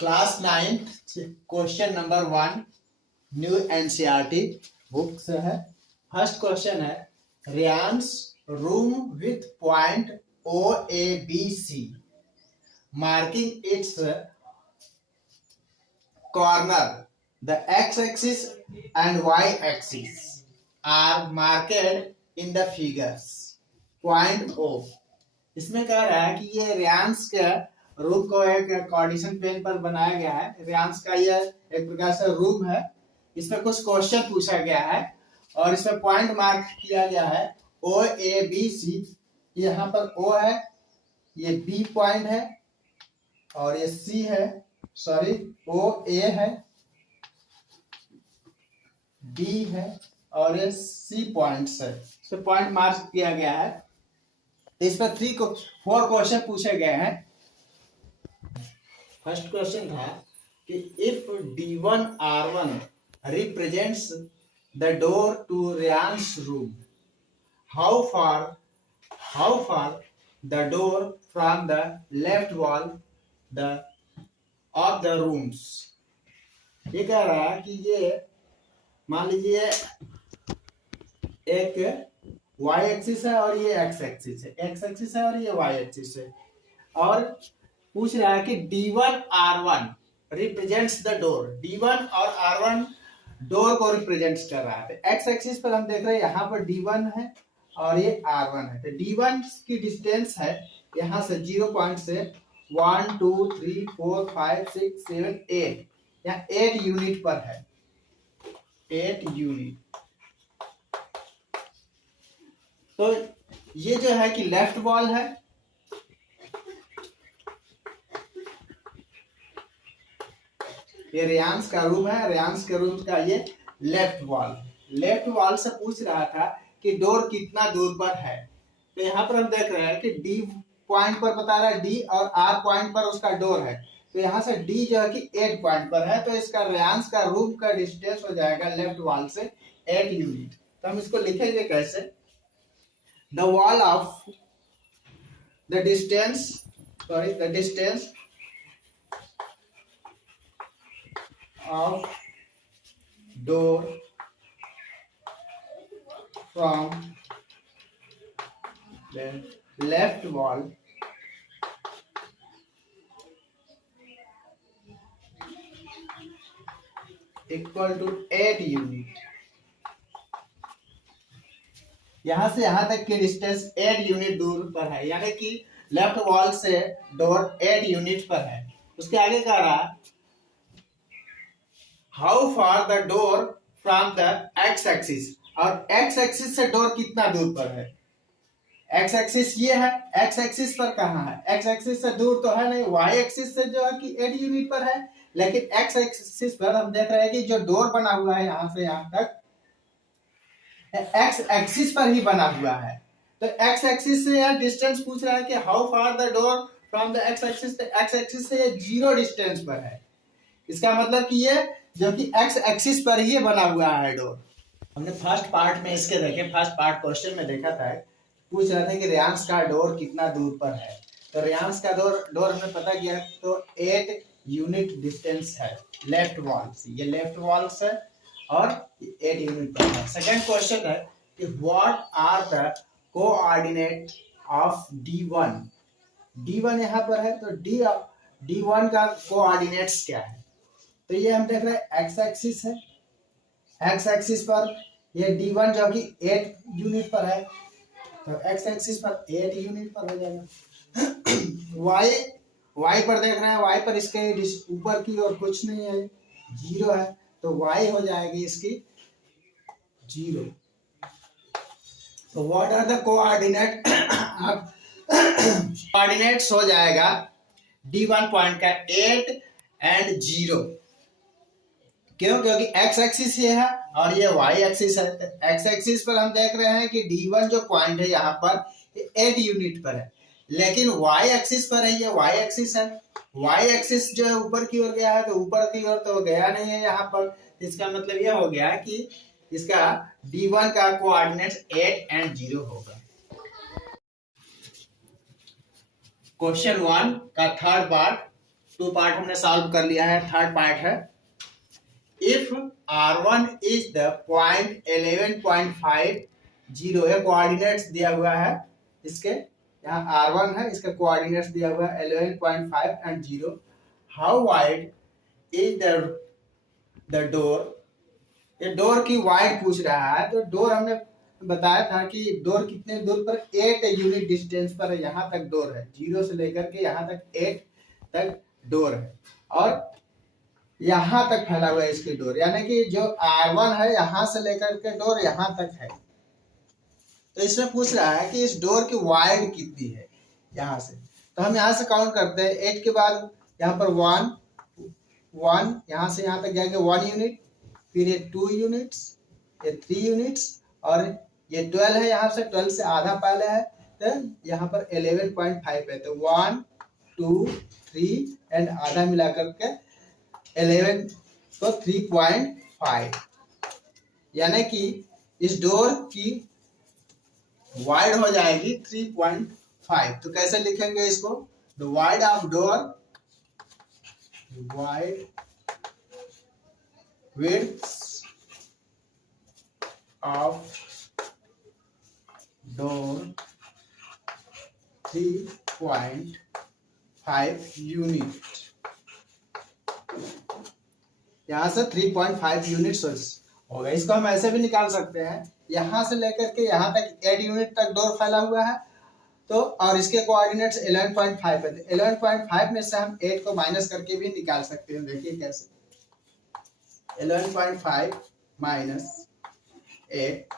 Class 9 question number 1 new NCERT book से है। First question है रियांस room with point O A B C marking its corner the X axis and Y axis are marked in the figures point O. इसमें कह रहा है कि ये रियांस का रूम को एक कॉर्डिनेशन पेन पर बनाया गया है। रियांस का ये एक प्रकार से रूम है। इसमें कुछ क्वेश्चन पूछा गया है और इसमें पॉइंट मार्क किया गया है ओ ए बी सी। यहाँ पर ओ है, ये बी पॉइंट है और ये सी है, सॉरी ओ ए है, बी है और ये सी पॉइंट्स है। इसमें पॉइंट मार्क किया गया है। इस पर 4 क्वेश्चन पूछे गए हैं। फर्स्ट क्वेश्चन था कि if D1 R1 represents the door to Ryan's room, how far the door from the left wall of the rooms। ये कह रहा है कि ये मान लीजिए एक y एक्सिस है और ये x एक्सिस है, x एक्सिस है और ये y एक्सिस है, और पूछ रहा है कि D1 R1 represents the door. D1 और R1 डोर को रिप्रेजेंट्स कर रहा है। x एक्सिस पर हम देख रहे हैं यहाँ पर D1 है और ये R1 है। तो D1 की डिस्टेंस है यहाँ से 0 पॉइंट से 1 2 3 4 5 6 7 8, यहाँ 8 यूनिट पर है, 8 यूनिट। तो ये जो है कि लेफ्ट वॉल है, ये रियांस का रूम है। रियांस के रूम का ये लेफ्ट वॉल, लेफ्ट वॉल से पूछ रहा था कि डोर कितना दूर पर है। तो यहाँ पर हम देख रहे हैं कि डी पॉइंट पर बता रहा है, डी और आर पॉइंट पर उसका डोर है। तो यहाँ से डी जो है कि 8 पॉइंट पर है, तो इसका रियांस का रूम का डिस्टेंस हो जाएगा लेफ्ट वॉल से 8 यूनिट। तो हम इसको लिखेंगे कैसे, the wall of the distance of door from the left wall equal to 8 unit. यहां से यहां तक की डिस्टेंस 8 यूनिट दूर पर है, यानी कि लेफ्ट वॉल से डोर 8 यूनिट पर है। उसके आगे कह रहा how far the door from the X axis, और एक्स एक्सिस से डोर कितना दूर पर है। एक्स एक्सिस ये है, एक्स एक्सिस पर कहाँ है, एक्स एक्सिस से दूर तो है नहीं, वाई एक्सिस से जो है कि 8 यूनिट पर है। लेकिन एक्स एक्सिस पर हम देख रहे हैं कि जो डोर बना हुआ है यहाँ से यहाँ तक एक्स एक्सिस पर ही बना हुआ है। तो एक्स एक्सिस से यह डिस्टेंस पूछ रहा है कि how far the door from the X axis, तो एक्स एक्सिस से ये 0 डिस्टेंस पर है। इसका मतलब कि ये जो कि एक्स एक्सिस पर ही बना हुआ है डोर। हमने फर्स्ट पार्ट में इसके देखे, फर्स्ट पार्ट क्वेश्चन में देखा था, पूछ रहा था कि रियांस का डोर कितना दूर पर है। तो रियांस का डोर हमें पता किया तो 8 यूनिट डिस्टेंस है लेफ्ट वॉल से, ये लेफ्ट वॉल से और 8 यूनिट पर है। सेकंड क्वेश्चन है कि what are the coordinate of D1। D1 यहाँ पर है, तो D1 का कोऑर्डिनेट्स क्या है। तो ये हम देख रहे हैं एक्स एक्सिस है, एक्स एक्सिस पर ये D1 जो कि 8 यूनिट पर है, तो एक्स एक्सिस पर 8 यूनिट पर हो जाएगा। वाई पर देख रहे हैं, वाई पर इसके ऊपर की और कुछ नहीं है, 0 है, तो वाई हो जाएगी इसकी 0। तो what are the coordinate, coordinates हो जाएगा D1 पॉइंट का 8 एंड 0। क्यों, क्योंकि एक्स एक्सिस ये है और ये वाई एक्सिस है। एक्स एक्सिस पर हम देख रहे हैं कि D1 जो पॉइंट है यहाँ पर 8 यूनिट पर है, लेकिन वाई एक्सिस पर है, ये वाई एक्सिस है। वाई एक्सिस जो है ऊपर की ओर गया है, तो ऊपर की ओर तो गया नहीं है यहाँ पर। इसका मतलब यह हो गया कि इसका D1 का कोऑर्डिनेट्स 8 एंड 0 होगा। क्वेश्चन 1 का थर्ड पार्ट 2 पार्ट हमने सॉल्व कर लिया है। थर्ड पार्ट है, if R1 is the point 11.50 है, कोऑर्डिनेट्स दिया हुआ है इसके, यहाँ R1 है, इसका कोऑर्डिनेट्स दिया हुआ है 11.5 and 0। How wide is the door, ये डोर की वाइड पूछ रहा है। तो डोर हमने बताया था कि डोर कितने दूर पर, 8 यूनिट डिस्टेंस पर है, यहाँ तक डोर है, 0 से लेकर के यहाँ तक 8 तक डोर है, और यहाँ तक फैला हुआ है इसकी डोर, यानी कि जो R1 है यहाँ से लेकर के डोर यहाँ तक है। तो इसमें पूछ रहा है कि इस डोर की वाइड कितनी है यहाँ से। तो हम यहाँ से काउंट करते हैं, 8 के बाद यहाँ पर 1 यहाँ से यहाँ तक जाएंगे 1 यूनिट, फिर ये 2 यूनिट्स, ये 3 यूनिट्स, और ये 12 है, यहाँ से 12 से आधा पहले है, तो यहाँ पर 11.5 है। तो 1 2 3 एंड आधा मिला करके 11, तो 3.5, यानी कि इस डोर की वाइड हो जाएगी 3.5। तो कैसे लिखेंगे इसको, the wide of door, wide width of door 3.5 unit, यहाँ से 3.5 यूनिट होगा। इसको हम ऐसे भी निकाल सकते हैं, यहाँ से लेकर के यहाँ तक 8 यूनिट तक डोर फैला हुआ है, तो और इसके कोऑर्डिनेट्स 11.5 है, तो 11.5 में से हम 8 को माइनस करके भी निकाल सकते हैं। देखिए कैसे, 11.5 माइनस 8,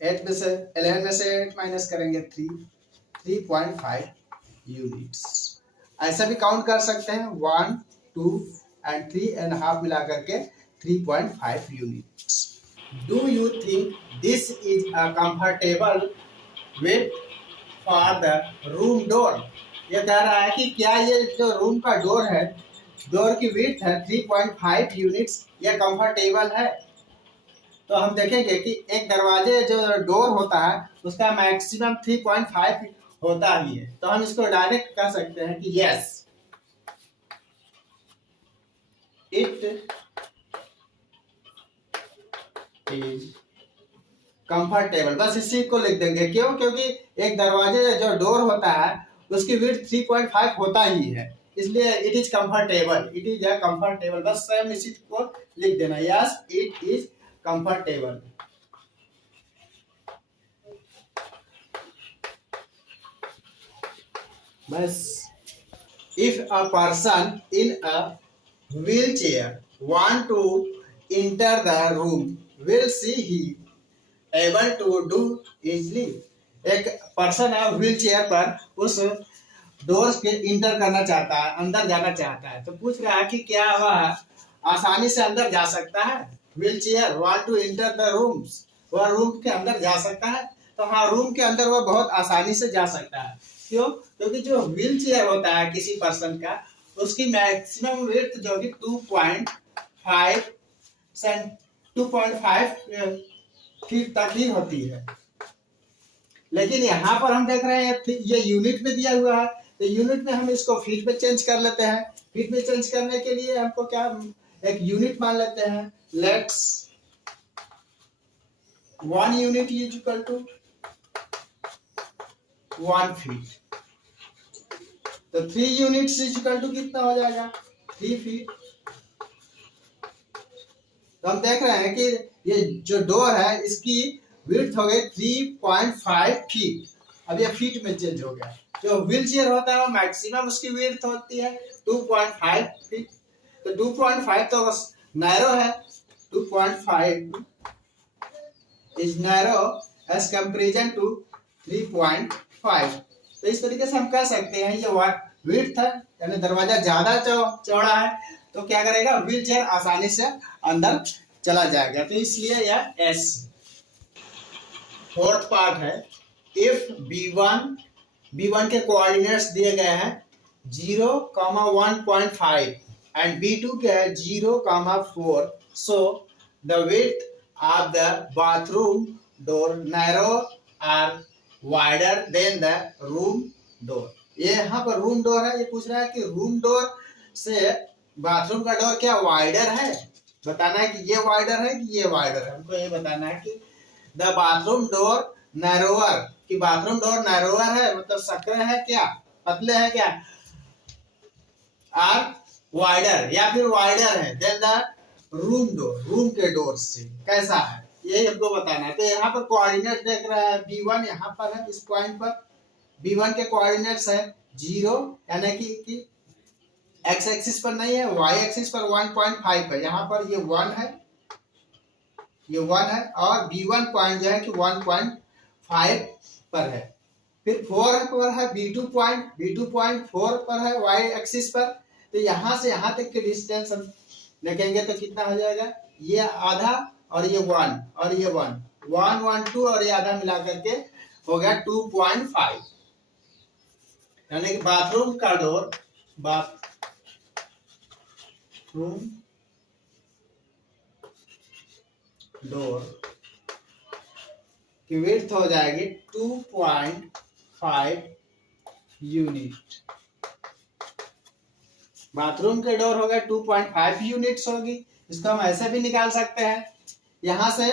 8 में से 11 में से 8 माइनस करेंगे 3.5 यूनिट्स। ऐसा भी काउंट कर सकते हैं, 1 2 एंड 3.5 मिला करके 3.5 units. Do you think this is a comfortable with for the room door, ये कह रहा है कि क्या ये जो रूम का डोर है, डोर की विड्थ है 3.5 यूनिट्स, ये कंफर्टेबल है। तो हम देखेंगे कि एक दरवाजे जो डोर होता है उसका मैक्सिमम 3.5 होता ही है, तो हम इसको डायरेक्ट कर सकते हैं कि यस इट इज कंफर्टेबल, बस इसी को लिख देंगे। क्यों, क्योंकि एक दरवाजे जो डोर होता है उसकी विड्थ 3.5 होता ही है, इसलिए it is comfortable, it is a comfortable, बस स्वयं इसी को लिख देना, यस इट इज कंफर्टेबल। बस, if a person in a wheel chair want to enter the room will see he able to do easily, एक पर्सन है व्हील चेयर पर, उस डोर के इंटर करना चाहता है, अंदर जाना चाहता है, तो पूछ रहा है कि क्या वह आसानी से अंदर जा सकता है। Wheel chair want to enter the rooms, वह रूम के अंदर जा सकता है। तो हाँ, रूम के अंदर वह बहुत आसानी से जा सकता है। क्यों, क्योंकि जो व्हील चेयर होता है किसी पर्सन का, उसकी मैक्सिमम विड्थ जो कि 2.5 फीट तक ही होती है। लेकिन यहाँ पर हम देख रहे हैं ये यूनिट में दिया हुआ है, तो यूनिट में हम इसको फीट में चेंज कर लेते हैं। फीट में चेंज करने के लिए हमको क्या, एक यूनिट मान लेते हैं, let's 1 unit is equal to 1 feet, तो 3 यूनिट्स इज इक्वल टू कितना हो जाएगा, 3 फीट। तो हम देख रहे हैं कि ये जो डोर है इसकी विड्थ हो गई 3.5 फीट, अब ये फीट में चेंज हो गया। जो व्हील चेयर होता है वो मैक्सिमम उसकी विड्थ होती है 2.5 फीट, तो 2.5 तो नैरो है, 2.5 is narrow as comparison to 3.5। तो इस तरीके से हम कह सकते हैं ये विड्थ है, यानी दरवाजा ज्यादा चौड़ा है, तो क्या करेगा, व्हील चेयर आसानी से अंदर चला जाएगा, तो इसलिए यह एस। फोर्थ पार्ट है, इफ B1 के कोऑर्डिनेट्स दिए गए हैं 0,1.5 एंड B2 के है 0,4, so the width of the bathroom door narrow or wider than the room door. ये यहाँ पर रूम डोर है, ये पूछ रहा है कि रूम डोर से बाथरूम का डोर क्या वाइडर है, बताना है कि ये वाइडर है कि ये वाइडर है। हमको ये बताना है कि द बाथरूम डोर नैरोअर, कि बाथरूम डोर नैरोअर है मतलब सकरे है क्या, पतले है क्या, आर वाइडर या फिर वाइडर है than the room door, room के डोर से कैसा है, यही हमको बताना है। तो यहाँ पर कोऑर्डिनेट देख रहा है B1 यहाँ पर है, इस पॉइंट पर B1 के कोऑर्डिनेट्स है 0, यानी कि एक्स एक्सिस पर नहीं है, वाई एक्सिस पर 1.5 है, यहाँ पर ये 1 है, ये 1 है, और B1 पॉइंट जो है कि 1.5 पर है। फिर 4 पर है B2 पॉइंट, B2 पॉइंट 4 पर है वाई एक्सिस पर। तो यहाँ से यहाँ तक के डिस्टेंस हम देखेंगे तो कितना हो जाएगा, ये आधा और ये 1 और ये 1 1 1 2 और ये आधा मिला करके हो गया 2.5। यानी कि बाथरूम का डोर, बाथरूम डोर की विड्थ हो जाएगी 2.5 यूनिट। बाथरूम के डोर हो गए 2.5 यूनिट्स होगी। इसको हम ऐसे भी निकाल सकते हैं, यहां से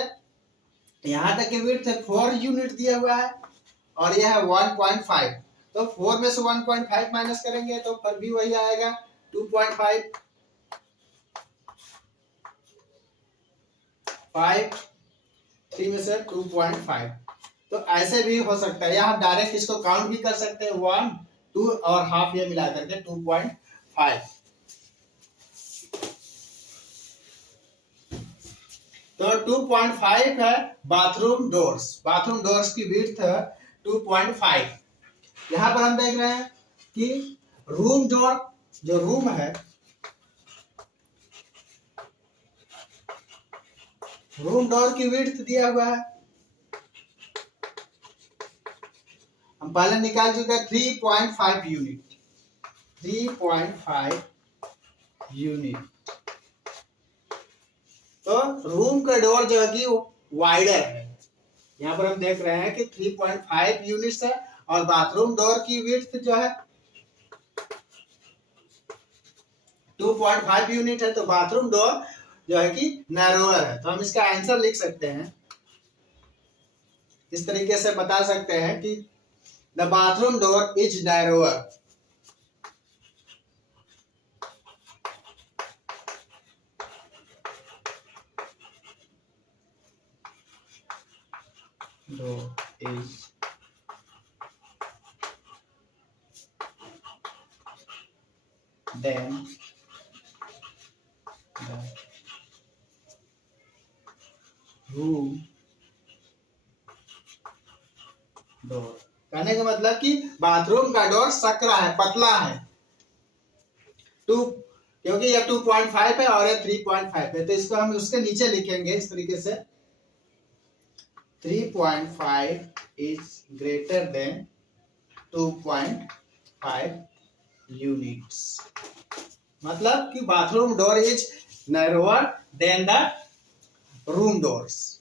यहां तक की विड्थ 4 यूनिट दिया हुआ है और यह है 1.5, तो 4 में से 1.5 माइनस करेंगे तो फिर भी वही आएगा 2.5, 3 में से 2.5। तो ऐसे भी हो सकता है, या हम डायरेक्ट इसको काउंट भी कर सकते हैं 1 2 और हाफ ये मिला करके 2.5। तो 2.5 है बाथरूम डोर्स, बाथरूम डोर्स की विड्थ 2.5। यहां पर हम देख रहे हैं कि रूम डोर, जो रूम है, रूम डोर की विड्थ दिया हुआ है, हम पहले निकाल चुके हैं 3.5 यूनिट, 3.5 यूनिट। तो रूम का डोर जो है कि वाइडर है, यहाँ पर हम देख रहे हैं कि 3.5 यूनिट्स है, और बाथरूम डोर की विड्थ जो है 2.5 यूनिट है। तो बाथरूम डोर जो है कि नैरोअर है, तो हम इसका आंसर लिख सकते हैं, इस तरीके से बता सकते हैं कि the bathroom door is narrower. Door is then the room door। कहने का मतलब कि बाथरूम का डोर सकरा है, पतला है, क्योंकि ये 2.5 है और ये 3.5 है, तो इसको हम उसके नीचे लिखेंगे इस तरीके से, 3.5 is greater than 2.5 units। मतलब कि bathroom door is narrower than the room doors.